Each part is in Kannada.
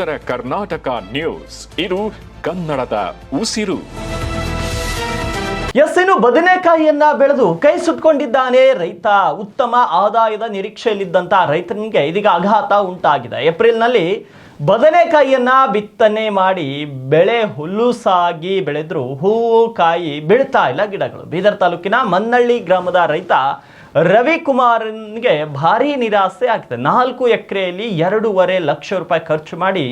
ಉತ್ತರ ಕರ್ನಾಟಕ ನ್ಯೂಸ್, ಇದು ಕನ್ನಡದ ಉಸಿರು. ಇನ್ನು ಬದನೆಕಾಯಿಯನ್ನ ಬೆಳೆದು ಕೈ ಸುಟ್ಕೊಂಡಿದ್ದಾನೆ ರೈತ. ಉತ್ತಮ ಆದಾಯದ ನಿರೀಕ್ಷೆಯಲ್ಲಿದ್ದಂತ ರೈತನಿಗೆ ಇದೀಗ ಆಘಾತ ಉಂಟಾಗಿದೆ. ಏಪ್ರಿಲ್ನಲ್ಲಿ ಬದನೆಕಾಯಿಯನ್ನ ಬಿತ್ತನೆ ಮಾಡಿ ಬೆಳೆ ಹುಲ್ಲುಸಾಗಿ ಬೆಳೆದ್ರು ಹೂವು ಕಾಯಿ ಬೀಳ್ತಾ ಇಲ್ಲ ಗಿಡಗಳು. ಬೀದರ್ ತಾಲೂಕಿನ ಮನ್ನಳ್ಳಿ ಗ್ರಾಮದ ರೈತ ರವಿಕುಮಾರ್ಗೆ ಭಾರಿ ನಿರಾಸೆ ಆಗಿದೆ. 4 ಎಕರೆಯಲ್ಲಿ 2.5 ಲಕ್ಷ ರೂಪಾಯಿ ಖರ್ಚು ಮಾಡಿ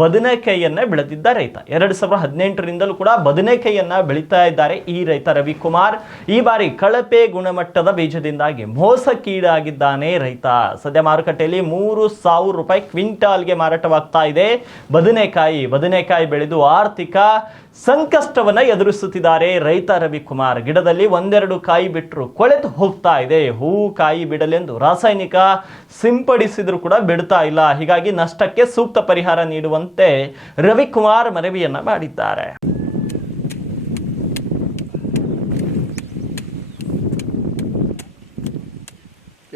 ಬದನೆಕಾಯಿಯನ್ನ ಬೆಳೆದಿದ್ದ ರೈತ. 2018ರಿಂದಲೂ ಕೂಡ ಬದನೆಕಾಯಿಯನ್ನ ಬೆಳೀತಾ ಇದ್ದಾರೆ ಈ ರೈತ ರವಿಕುಮಾರ್. ಈ ಬಾರಿ ಕಳಪೆ ಗುಣಮಟ್ಟದ ಬೀಜದಿಂದಾಗಿ ಮೋಸಕ್ಕೀಡಾಗಿದ್ದಾನೆ ರೈತ. ಸದ್ಯ ಮಾರುಕಟ್ಟೆಯಲ್ಲಿ 3,000 ರೂಪಾಯಿ ಕ್ವಿಂಟಾಲ್ಗೆ ಮಾರಾಟವಾಗ್ತಾ ಇದೆ ಬದನೆಕಾಯಿ ಬೆಳೆದು ಆರ್ಥಿಕ ಸಂಕಷ್ಟವನ್ನ ಎದುರಿಸುತ್ತಿದ್ದಾರೆ ರೈತ ರವಿಕುಮಾರ್. ಗಿಡದಲ್ಲಿ 1-2 ಕಾಯಿ ಬಿಟ್ಟರು ಕೊಳೆತು ಹೋಗ್ತಾ ಇದೆ. ಹೂವು ಕಾಯಿ ಬಿಡಲೆಂದು ರಾಸಾಯನಿಕ ಸಿಂಪಡಿಸಿದ್ರು ಕೂಡ ಬಿಡ್ತಾ ಇಲ್ಲ. ಹೀಗಾಗಿ ನಷ್ಟಕ್ಕೆ ಸೂಕ್ತ ಪರಿಹಾರ ನೀಡುವಂತೆ ರವಿಕುಮಾರ್ ಮನವಿಯನ್ನ ಮಾಡಿದ್ದಾರೆ.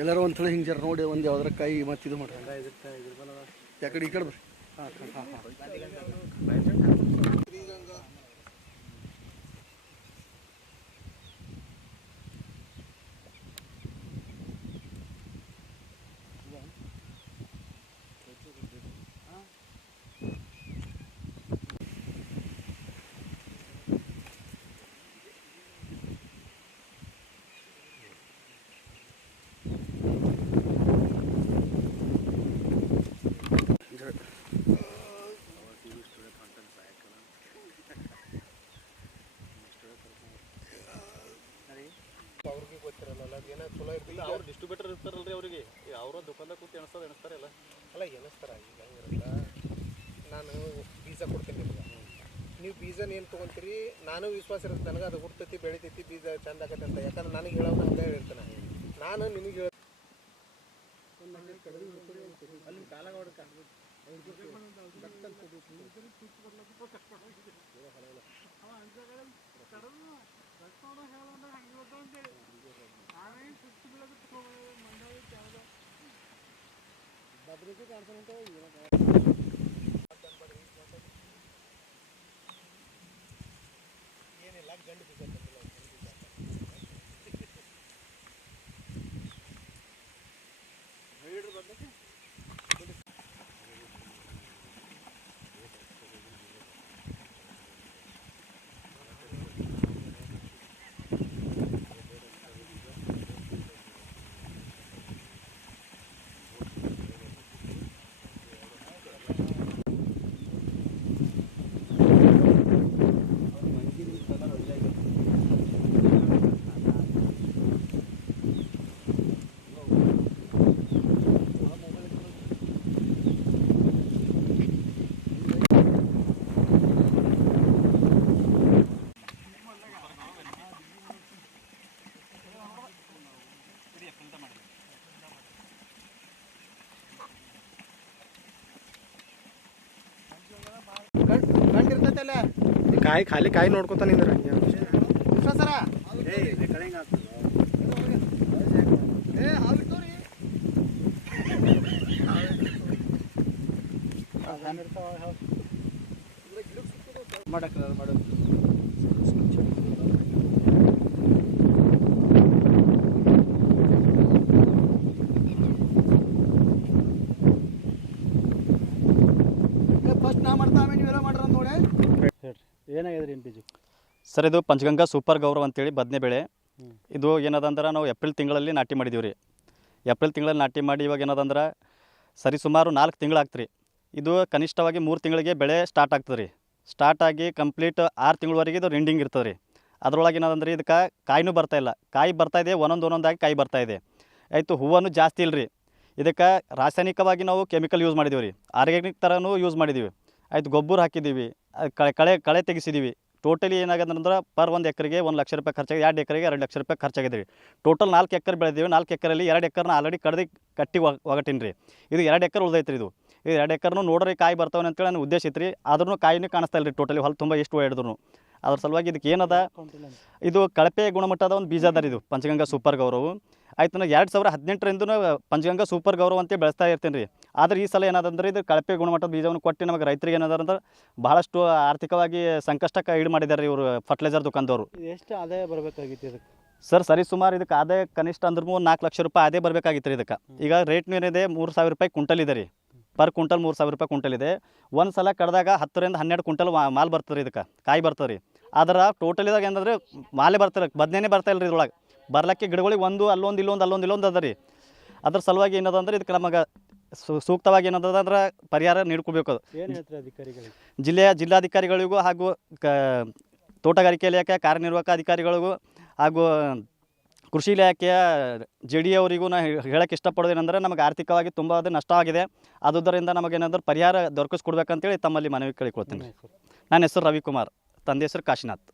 ಎಲ್ಲರೂ ಒಂದ್ಸಲ ಹಿಂಗೆ ನೋಡಿ ಒಂದು ಯಾವ್ದಾರ ಕಾಯಿ ಮತ್ತೆ ಇದು ಮಾಡ್ರಿ ಯಾಕಡೆ ಈ ಕಡೆ ಬರ್ರಿ. ಅವ್ರಿಗೆ ಗೊತ್ತಿರಲ್ಲ ಏನೋ ಚಲೋ ಇರ್ತಿಲ್ಲ. ಅವ್ರು ಡಿಸ್ಟ್ರಿಬ್ಯೂಟರ್ ಇರ್ತಾರಲ್ರಿ, ಅವರಿಗೆ ಅವರ ದುಕಾನ್ದಾಗ ಕೂತು ಎಣಿಸ್ತಾರಲ್ಲ. ಅಲ್ಲ ಎಣಿಸ್ತಾರ. ಈಗ ಹಂಗಿರಲ್ಲ, ನಾನು ಬೀಜ ಕೊಡ್ತೀನಿ ನಿಮ್ಗೆ, ನೀವು ಬೀಜನ ಏನು ತೊಗೊತೀರಿ, ನಾನು ವಿಶ್ವಾಸ ಇರುತ್ತೆ ನನಗೆ ಅದು ಹುಡ್ತೈತಿ ಬೆಳಿತೈತಿ ಬೀಜ ಚಂದ ಆಗತ್ತೆ ಅಂತ. ಯಾಕಂದ್ರೆ ನನಗೆ ಹೇಳೋದು ಹಂಗೆ ಹೇಳ್ತಾನೆ. ನಾನು ನಿಮಗೆ ಹೇಳ ಅಲ್ಲಿ ಕಾಲಾಗ ಏನಿಲ್ಲ ಗಂಡು ಬೀಜ ಬಂದಕ್ಕೆ ಕಾಯಿ ಖಾಲಿ ಕಾಯಿ ನೋಡ್ಕೊತ ನಿಂದ್ರ ಸರ ಮಾಡಕ್ ಮಾಡೋದು. ಫಸ್ಟ್ ನಾ ಮಾಡ್ತಾ ನೀವೆಲ್ಲ ಮಾಡ್ರ ನೋಡಿ ಏನಾಗಿದೆ ಎಂ ಪಿ ಜಿ ಸರ್. ಇದು ಪಂಚಗಂಗಾ ಸೂಪರ್ ಗೌರವ್ ಅಂತೇಳಿ ಬದನೆ ಬೆಳೆ. ಇದು ಏನದಂದ್ರೆ ನಾವು ಏಪ್ರಿಲ್ ತಿಂಗಳಲ್ಲಿ ನಾಟಿ ಮಾಡಿದ್ದೀವಿ ರೀ. ಏಪ್ರಿಲ್ ತಿಂಗಳಲ್ಲಿ ನಾಟಿ ಮಾಡಿ ಇವಾಗ ಏನದಂದ್ರೆ ಸರಿಸುಮಾರು 4 ತಿಂಗಳಾಗ್ತು ರೀ. ಇದು ಕನಿಷ್ಠವಾಗಿ 3 ತಿಂಗಳಿಗೆ ಬೆಳೆ ಸ್ಟಾರ್ಟ್ ಆಗ್ತದೆ ರೀ. ಸ್ಟಾರ್ಟ್ ಆಗಿ ಕಂಪ್ಲೀಟ್ 6 ತಿಂಗಳವರೆಗೆ ಇದು ರೆಂಡಿಂಗ್ ಇರ್ತದೆ ರೀ. ಅದರೊಳಗೆ ಏನದಂದ್ರೆ ಇದಕ್ಕೆ ಕಾಯಿನೂ ಬರ್ತಾಯಿಲ್ಲ. ಕಾಯಿ ಬರ್ತಾಯಿದೆ, ಒಂದೊಂದಾಗಿ ಕಾಯಿ ಬರ್ತಾಯಿದೆ. ಆಯಿತು, ಹೂವನ್ನು ಜಾಸ್ತಿ ಇಲ್ಲ ರೀ. ಇದಕ್ಕೆ ರಾಸಾಯನಿಕವಾಗಿ ನಾವು ಕೆಮಿಕಲ್ ಯೂಸ್ ಮಾಡಿದ್ದೀವಿ ರೀ. ಆರ್ಗ್ಯಾನಿಕ್ ಥರನೂ ಯೂಸ್ ಮಾಡಿದ್ದೀವಿ. ಆಯ್ತು, ಗೊಬ್ಬರ ಹಾಕಿದ್ದೀವಿ, ಕಳೆ ತೆಗಿಸಿದ್ದೀವಿ. ಟೋಟಲಿ ಏನಾಗಿದೆ ಅಂದ್ರೆ ಪರ್ 1 ಎಕರೆಗೆ 1 ಲಕ್ಷ ರೂಪಾಯಿ ಖರ್ಚಾಗಿದೆ. 2 ಎಕರೆಗೆ 2 ಲಕ್ಷ ರೂಪಾಯಿ ಖರ್ಚಾಗಿದೆ ರೀ. ಟೋಟಲ್ 4 ಎಕರೆ ಬೆಳೆದೀವಿ. 4 ಎಕರೆಯಲ್ಲಿ 2 ಎಕರೆನ ಆಲ್ರೆಡಿ ಕಟ್ಟಿ ಒಗಟೀನಿ ರೀ. ಇದು 2 ಎಕರೆ ಉಳ್ದೈತೆ ರೀ. ಇದು 2 ಎಕರೆನೂ ನೋಡ್ರಿ ಕಾಯಿ ಬರ್ತಾವೆ ಅಂತೇಳಿ ನನ್ನ ಉದ್ದೇಶ ಇತ್ತು ರೀ. ಆದ್ರೂ ಕಾಯಿನೂ ಕಾಣಿಸ್ತಾ ಇಲ್ಲ ರೀ. ಟೋಟಲಿ ಹೊಲ ತುಂಬ ಎಷ್ಟು ಹಿಡಿದ್ರು ಅದ್ರ ಸಲುವಾಗಿ ಇದಕ್ಕೆ ಏನದ, ಇದು ಕಳಪೆ ಗುಣಮಟ್ಟದ ಒಂದು ಬೀಜ ಅದ ರೀ. ಇದು ಪಂಚಗಂಗಾ ಸೂಪರ್ ಗೌರವ್. ಆಯ್ತು ನಾನು 2018ರಿಂದನೂ ಪಂಚಗಂಗಾ ಸೂಪರ್ ಗೌರವ ಅಂತೇಳಿ ಬೆಳೆಸ್ತಾ ಇರ್ತೀನಿ ರೀ. ಆದರೆ ಈ ಸಲ ಏನಾದಂದ್ರೆ ಇದು ಕಳಪೆ ಗುಣಮಟ್ಟದ ಬೀಜವನ್ನು ಕೊಟ್ಟು ನಮಗೆ ರೈತರಿಗೆ ಏನಾದಂದ್ರೆ ಭಾಳಷ್ಟು ಆರ್ಥಿಕವಾಗಿ ಸಂಕಷ್ಟಕ್ಕೆ ಈಡು ಮಾಡಿದ್ದಾರೆ ಇವರು ಫರ್ಟಿಲೈಸರ್ ದುಕಾನ್ದವರು. ಎಷ್ಟು ಆದಾಯ ಬರಬೇಕಾಗಿತ್ತು ಇದಕ್ಕೆ ಸರ್ ಸರಿ ಸುಮಾರು ಇದಕ್ಕೆ ಆದಾಯ ಕನಿಷ್ಠ ಅಂದ್ರೆ 4 ಲಕ್ಷ ರೂಪಾಯಿ ಆದಾಯ ಬರಬೇಕಾಗಿತ್ತು ರೀ ಇದಕ್ಕೆ. ಈಗ ರೇಟ್ನೂ ಏನಿದೆ 3,000 ರೂಪಾಯಿ ಕುಂಟಲ್ ಇದೆ ರೀ, ಪರ್ ಕುಂಟಲ್ 3,000 ರೂಪಾಯಿ ಕುಂಟಲ್ ಇದೆ. ಒಂದು ಸಲ ಕಡ್ದಾಗ 10ರಿಂದ 12 ಕುಂಟಲ್ ಮಾಲ್ ಬರ್ತದೆ ರೀ, ಇದಕ್ಕೆ ಕಾಯಿ ಬರ್ತದೆ ರೀ. ಆದ್ರೆ ಟೋಟಲಿದಾಗ ಏನಂದ್ರೆ ಮಾಲೇ ಬರ್ತಾರೆ, ಬದನೇನೆ ಬರ್ತಾ ಇಲ್ಲ ರೀ ಇದ್ರೊಳಗೆ. ಬರ್ಲಿಕ್ಕೆ ಗಿಡಗಳಿಗೆ ಒಂದು ಅಲ್ಲೊಂದು ಅದ ರೀ. ಅದ್ರ ಸಲುವಾಗಿ ಏನದಂದ್ರೆ ಇದಕ್ಕೆ ನಮಗೆ ಸೂಕ್ತವಾಗಿ ಏನದಂದ್ರೆ ಪರಿಹಾರ ನೀಡ್ಕೋಬೇಕು. ಏನು ಹೇಳ್ತಾರೆ ಅಧಿಕಾರಿಗಳಿಗೆ? ಜಿಲ್ಲಾಧಿಕಾರಿಗಳಿಗೂ ಹಾಗೂ ತೋಟಗಾರಿಕೆ ಇಲಾಖೆ ಕಾರ್ಯನಿರ್ವಾಹಕ ಅಧಿಕಾರಿಗಳಿಗೂ ಹಾಗೂ ಕೃಷಿ ಇಲಾಖೆಯ JD ಅವರಿಗೂ ನಾ ಹೇಳಕ್ಕೆ ಇಷ್ಟಪಡೋದೇನೆಂದರೆ ನಮಗೆ ಆರ್ಥಿಕವಾಗಿ ತುಂಬ ನಷ್ಟವಾಗಿದೆ. ಆದುದರಿಂದ ನಮಗೇನಾದರೂ ಪರಿಹಾರ ದೊರಕಿಸ್ಕೊಡ್ಬೇಕಂತೇಳಿ ತಮ್ಮಲ್ಲಿ ಮನವಿ ಕೇಳಿಕೊಳ್ತೀನಿ. ನನ್ನ ಹೆಸರು ರವಿಕುಮಾರ್, ತಂದೆ ಹೆಸರು ಕಾಶಿನಾಥ್.